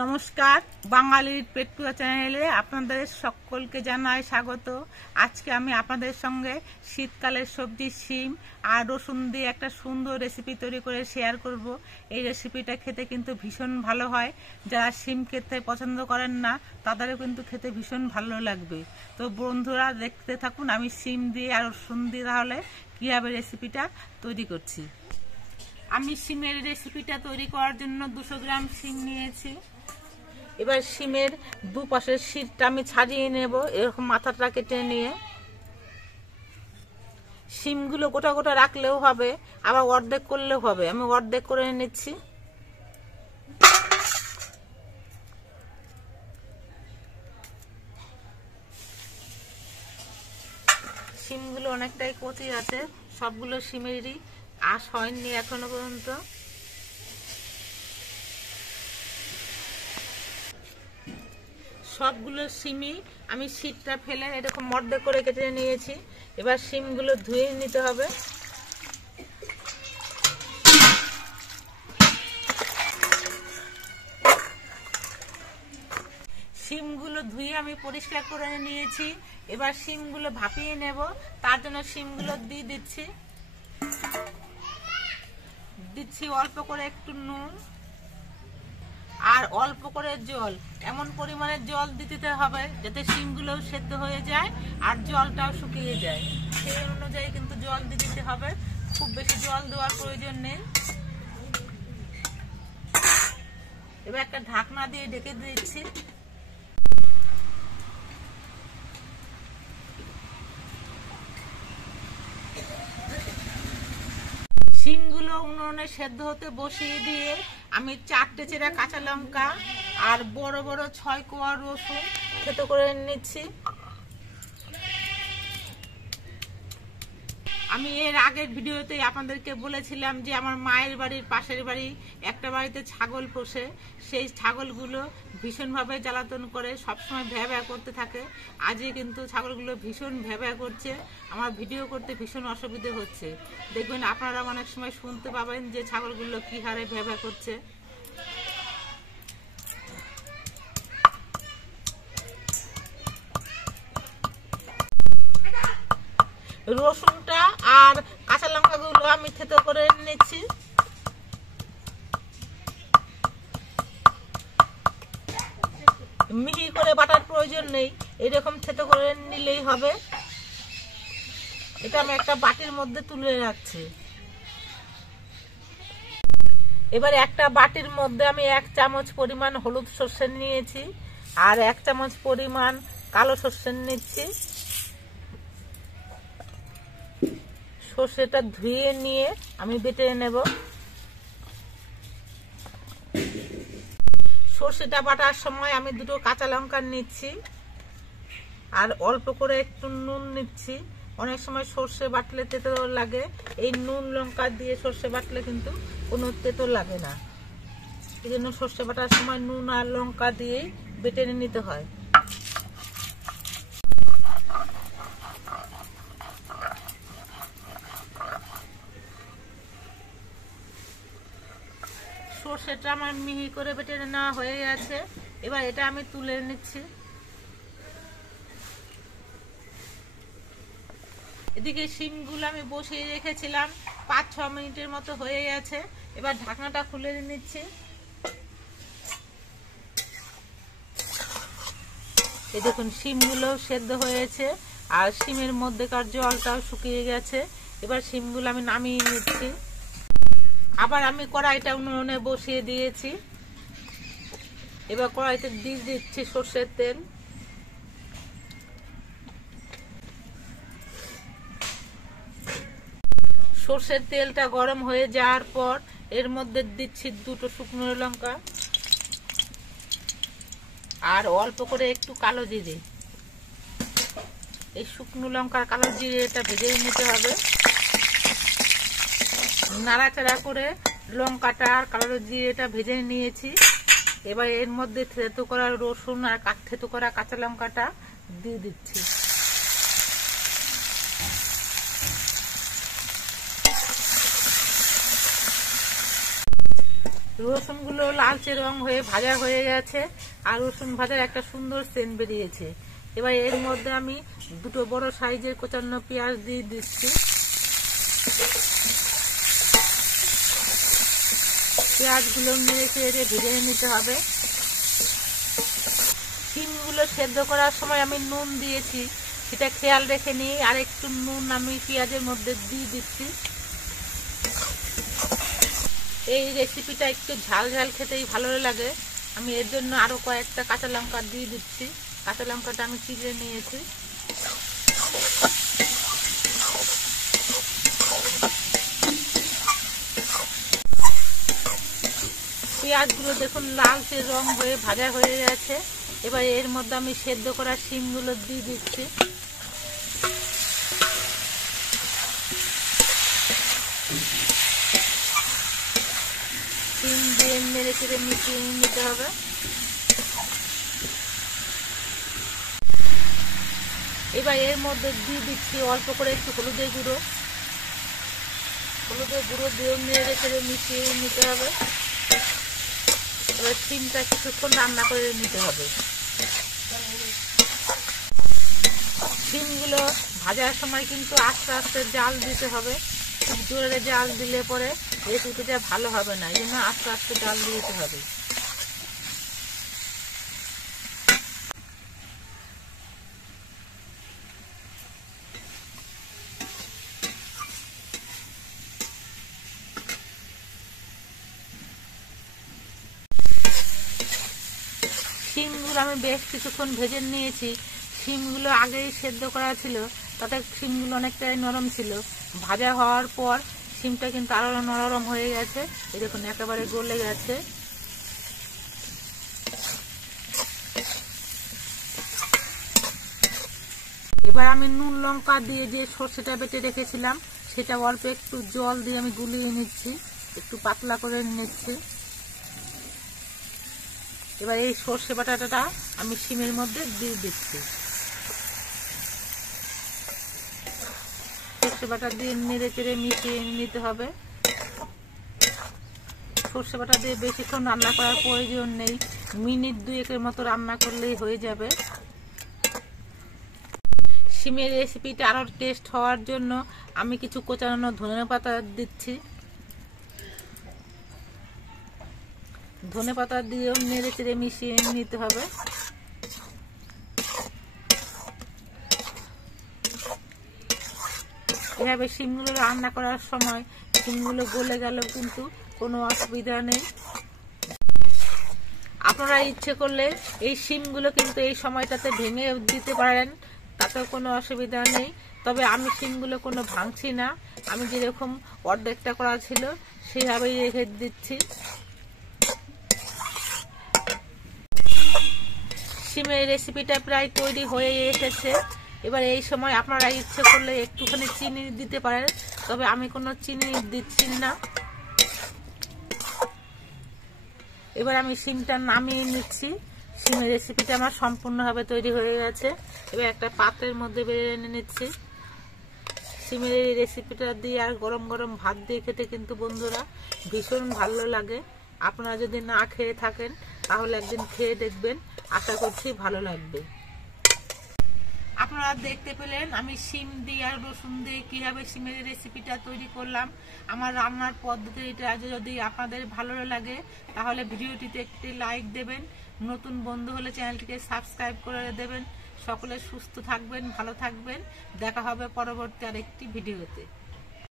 নমস্কার, বাঙালির পেটুয়া চ্যানেলে আপনাদের সকলকে জানাই স্বাগত। আজকে আমি আপনাদের সঙ্গে শীতকালের সবজি শিম আর রসুন দিয়ে একটা সুন্দর রেসিপি তৈরি করে শেয়ার করব। এই রেসিপিটা খেতে কিন্তু ভীষণ ভালো হয়। যারা শিম খেতে পছন্দ করেন না তাদেরও কিন্তু খেতে ভীষণ ভালো লাগবে। তো বন্ধুরা দেখতে থাকুন আমি শিম দিয়ে আর রসুন দিয়ে তাহলে কীভাবে রেসিপিটা তৈরি করছি। আমি শিমের রেসিপিটা তৈরি করার জন্য 200 গ্রাম শিম নিয়েছি। এবার শিমের দুপাশের শীতটা আমি ছাড়িয়ে নেব, এরকম মাথাটা কেটে নিয়ে। শিমগুলো গোটা গোটা রাখলেও হবে, আবার অর্ধেক করলেও হবে। আমি অর্ধেক করে নিচ্ছি। শিমগুলো অনেকটাই কচি আছে, সবগুলো শিমেরই আঁশ হয়নি এখনো পর্যন্ত। সবগুলো শিমই আমি শীতটা ফেলে এরকম অর্ধেক করে কেটে নিয়েছি। এবার শিমগুলো ধুয়ে নিতে হবে। শিমগুলো ধুয়ে আমি পরিষ্কার করে নিয়েছি। এবার শিমগুলো ভাপিয়ে নেব, তার জন্য শিমগুলো দিয়ে দিচ্ছি অল্প করে একটু নুন আর অল্প করে জল। এমন পরিমাণে জল দিতে হবে যাতে শিমগুলোও সেদ্ধ হয়ে যায় আর জলটাও শুকিয়ে যায়। সেই অনুযায়ী কিন্তু জল দিতে হবে, খুব বেশি জল দেওয়ার প্রয়োজন নেই। এবার একটা ঢাকনা দিয়ে ঢেকে দিচ্ছি। শিমগুলো উনুনে সেদ্ধ হতে বসিয়ে দিয়ে আমি 4টে চেরা কাঁচা লঙ্কা আর বড় বড় 6 কোয়া রসুন থেতো করে নিচ্ছি। আমি এর আগের ভিডিওতে আপনাদেরকে বলেছিলাম যে আমার মায়ের বাড়ির পাশের বাড়ি একটা বাড়িতে ছাগল পোষে। সেই ছাগলগুলো ভীষণভাবে জ্বালাতন করে, সবসময় ভ্যা ভ্যা করতে থাকে। আজকে কিন্তু ছাগলগুলো ভীষণ ভ্যা ভ্যা করছে, আমার ভিডিও করতে ভীষণ অসুবিধে হচ্ছে। দেখবেন আপনারা অনেক সময় শুনতে পাবেন যে ছাগলগুলো কী হারে ভ্যা ভ্যা করছে। রসুনটা আর কাঁচা লঙ্কাগুলো আমি থেতো করে নিচ্ছি। মিহি করে বাটার প্রয়োজন নেই, এরকম থেতো করে নিলেই হবে। এটা আমি একটা বাটির মধ্যে তুলে রাখছি। এবার একটা বাটির মধ্যে আমি 1 চামচ পরিমাণ হলুদ সর্ষে নিয়েছি আর 1 চামচ পরিমাণ কালো সর্ষে নিচ্ছি। সর্ষেটা ধুয়ে নিয়ে আমি বেটে নেব। সর্ষেটা বাটার সময় আমি 2টো কাঁচা লঙ্কা নিচ্ছি আর অল্প করে একটু নুন নিচ্ছি। অনেক সময় সর্ষে বাটলে তেতো লাগে, এই নুন লঙ্কা দিয়ে সর্ষে বাটলে কিন্তু কোনো তেতো লাগে না। এই জন্য সর্ষে বাটার সময় নুন আর লঙ্কা দিয়েই বেটে নিতে হয়। সর্ষেটা আমার মিহি করে বেটে নেওয়া হয়ে গেছে। এবার এটা আমি তুলে নিচ্ছি। এদিকে শিমগুলো আমি বসিয়ে রেখেছিলাম, 5-6 মিনিটের মতো হয়ে গেছে। এবার ঢাকনাটা খুলে নিচ্ছি। এই দেখুন শিমগুলো সেদ্ধ হয়েছে আর শিমের মধ্যেকার জলটাও শুকিয়ে গেছে। এবার শিমগুলো আমি নামিয়ে নিচ্ছি। আবার আমি কড়াইটা উনুনে বসিয়ে দিয়েছি। এবার কড়াইতে দিয়ে দিচ্ছি সর্ষের তেল। সর্ষের তেলটা গরম হয়ে যাওয়ার পর এর মধ্যে দিচ্ছি 2টো শুকনো লঙ্কা আর অল্প করে একটু কালো জিরে। এই শুকনো লঙ্কার কালো জিরেটা ভেজে নিতে হবে। নাড়াচাড়া করে লঙ্কাটা আর কালো জিরেটা ভেজে নিয়েছি। এবার এর মধ্যে থেতো করা রসুন আর থেতো করা কাঁচা লঙ্কাটা দিয়ে দিচ্ছি। রসুনগুলো লালচে রং হয়ে ভাজা হয়ে গেছে আর রসুন ভাজার একটা সুন্দর সেন্ট বেরিয়েছে। এবার এর মধ্যে আমি দুটো বড় সাইজের কোচানো পেঁয়াজ দিয়ে দিচ্ছি। পেঁয়াজগুলো নেড়ে চেড়ে ভেজে নিতে হবে। শিমগুলো সেদ্ধ করার সময় আমি নুন দিয়েছি, সেটা খেয়াল রেখে নিয়ে আর একটু নুন আমি পেঁয়াজের মধ্যে দিয়ে দিচ্ছি। এই রেসিপিটা একটু ঝাল ঝাল খেতেই ভালো লাগে, আমি এর জন্য আরো কয়েকটা কাঁচা লঙ্কা দিয়ে দিচ্ছি। কাঁচা লঙ্কাটা আমি চিড়ে নিয়েছি। পেঁয়াজগুলো দেখুন লালচে রং হয়ে ভাজা হয়ে গেছে। এবার এর মধ্যে আমি সেদ্ধ করা শিমগুলো দিয়ে দিচ্ছি। শিম দিয়ে নেড়ে চেড়ে মিশিয়ে নিতে হবে। এবার এর মধ্যে দিয়ে দিচ্ছি অল্প করে একটু হলুদের গুঁড়ো। হলুদের গুঁড়ো দিয়ে নেড়ে চেড়ে মিশিয়ে নিতে হবে। এবার শিমটা কিছুক্ষণ রান্না করে নিতে হবে। শিমগুলো ভাজার সময় কিন্তু আস্তে আস্তে জাল দিতে হবে। খুব জোরে জাল দিলে পরে রেসিপিটা ভালো হবে না, এই জন্য আস্তে আস্তে জাল দিতে হবে। শিমগুলো আমি বেশ কিছুক্ষণ ভেজে নিয়েছি। শিমগুলো আগেই সেদ্ধ করা ছিল, তাতে শিমগুলো অনেকটাই নরম ছিল। ভাজা হওয়ার পর শিমটা কিন্তু আরো নরম হয়ে গেছে। এই দেখুন একেবারে গলে গেছে। এবার আমি নুন লঙ্কা দিয়ে যে সর্ষেটা বেটে রেখেছিলাম সেটা অল্প একটু জল দিয়ে আমি গুলিয়ে নিচ্ছি, একটু পাতলা করে নিচ্ছি। এবার এই সর্ষে বাটাটা আমি শিমের মধ্যে দিয়ে দিচ্ছি। সর্ষে বাটা দিয়ে নেড়ে চেড়ে মিশিয়ে নিতে হবে। সর্ষে বাটা দিয়ে বেশিক্ষণ রান্না করার প্রয়োজন নেই, মিনিট 2-1 মতো রান্না করলেই হয়ে যাবে। শিমের রেসিপিটা আরো টেস্ট হওয়ার জন্য আমি কিছু কোচানো ধনেপাতা দিচ্ছি। ধনেপাতা দিয়েও নেড়ে চেড়ে মিশিয়ে নিতে হবে। এভাবে শিমগুলো রান্না করার সময় শিমগুলো গলে গেলেও কিন্তু কোনো অসুবিধা নেই। আপনারা ইচ্ছে করলে এই শিমগুলো কিন্তু এই সময়টাতে ভেঙে দিতে পারেন, তাতেও কোনো অসুবিধা নেই। তবে আমি শিমগুলো কোনো ভাঙছি না, আমি যেরকম অর্ধেকটা করা ছিল সেইভাবেই রেখে দিচ্ছি। শিমের রেসিপিটা প্রায় তৈরি হয়ে এসেছে। এবার এই সময় আপনারা ইচ্ছে করলে একটুখানি চিনি দিতে পারেন, তবে আমি কোনো চিনি দিচ্ছি না। এবার আমি শিমটা নামিয়ে নিচ্ছি। শিমের রেসিপিটা আমার সম্পূর্ণভাবে তৈরি হয়ে গেছে। এবার একটা পাত্রের মধ্যে বেড়ে এনে নিচ্ছি। শিমের এই রেসিপিটা দিয়ে আর গরম গরম ভাত দিয়ে খেতে কিন্তু বন্ধুরা ভীষণ ভালো লাগে। আপনারা যদি না খেয়ে থাকেন তাহলে একদিন খেয়ে দেখবেন, আশা করছি ভালো লাগবে। আপনারা দেখতে পেলেন আমি শিম দিয়ে আর রসুন দিয়ে কিভাবে শিমের রেসিপিটা তৈরি করলাম। আমার রান্নার পদ্ধতিটা যদি আপনাদের ভালো লাগে তাহলে ভিডিওটিতে একটি লাইক দেবেন, নতুন বন্ধু হলে চ্যানেলটিকে সাবস্ক্রাইব করে দেবেন। সকলে সুস্থ থাকবেন, ভালো থাকবেন। দেখা হবে পরবর্তী আরেকটি ভিডিওতে।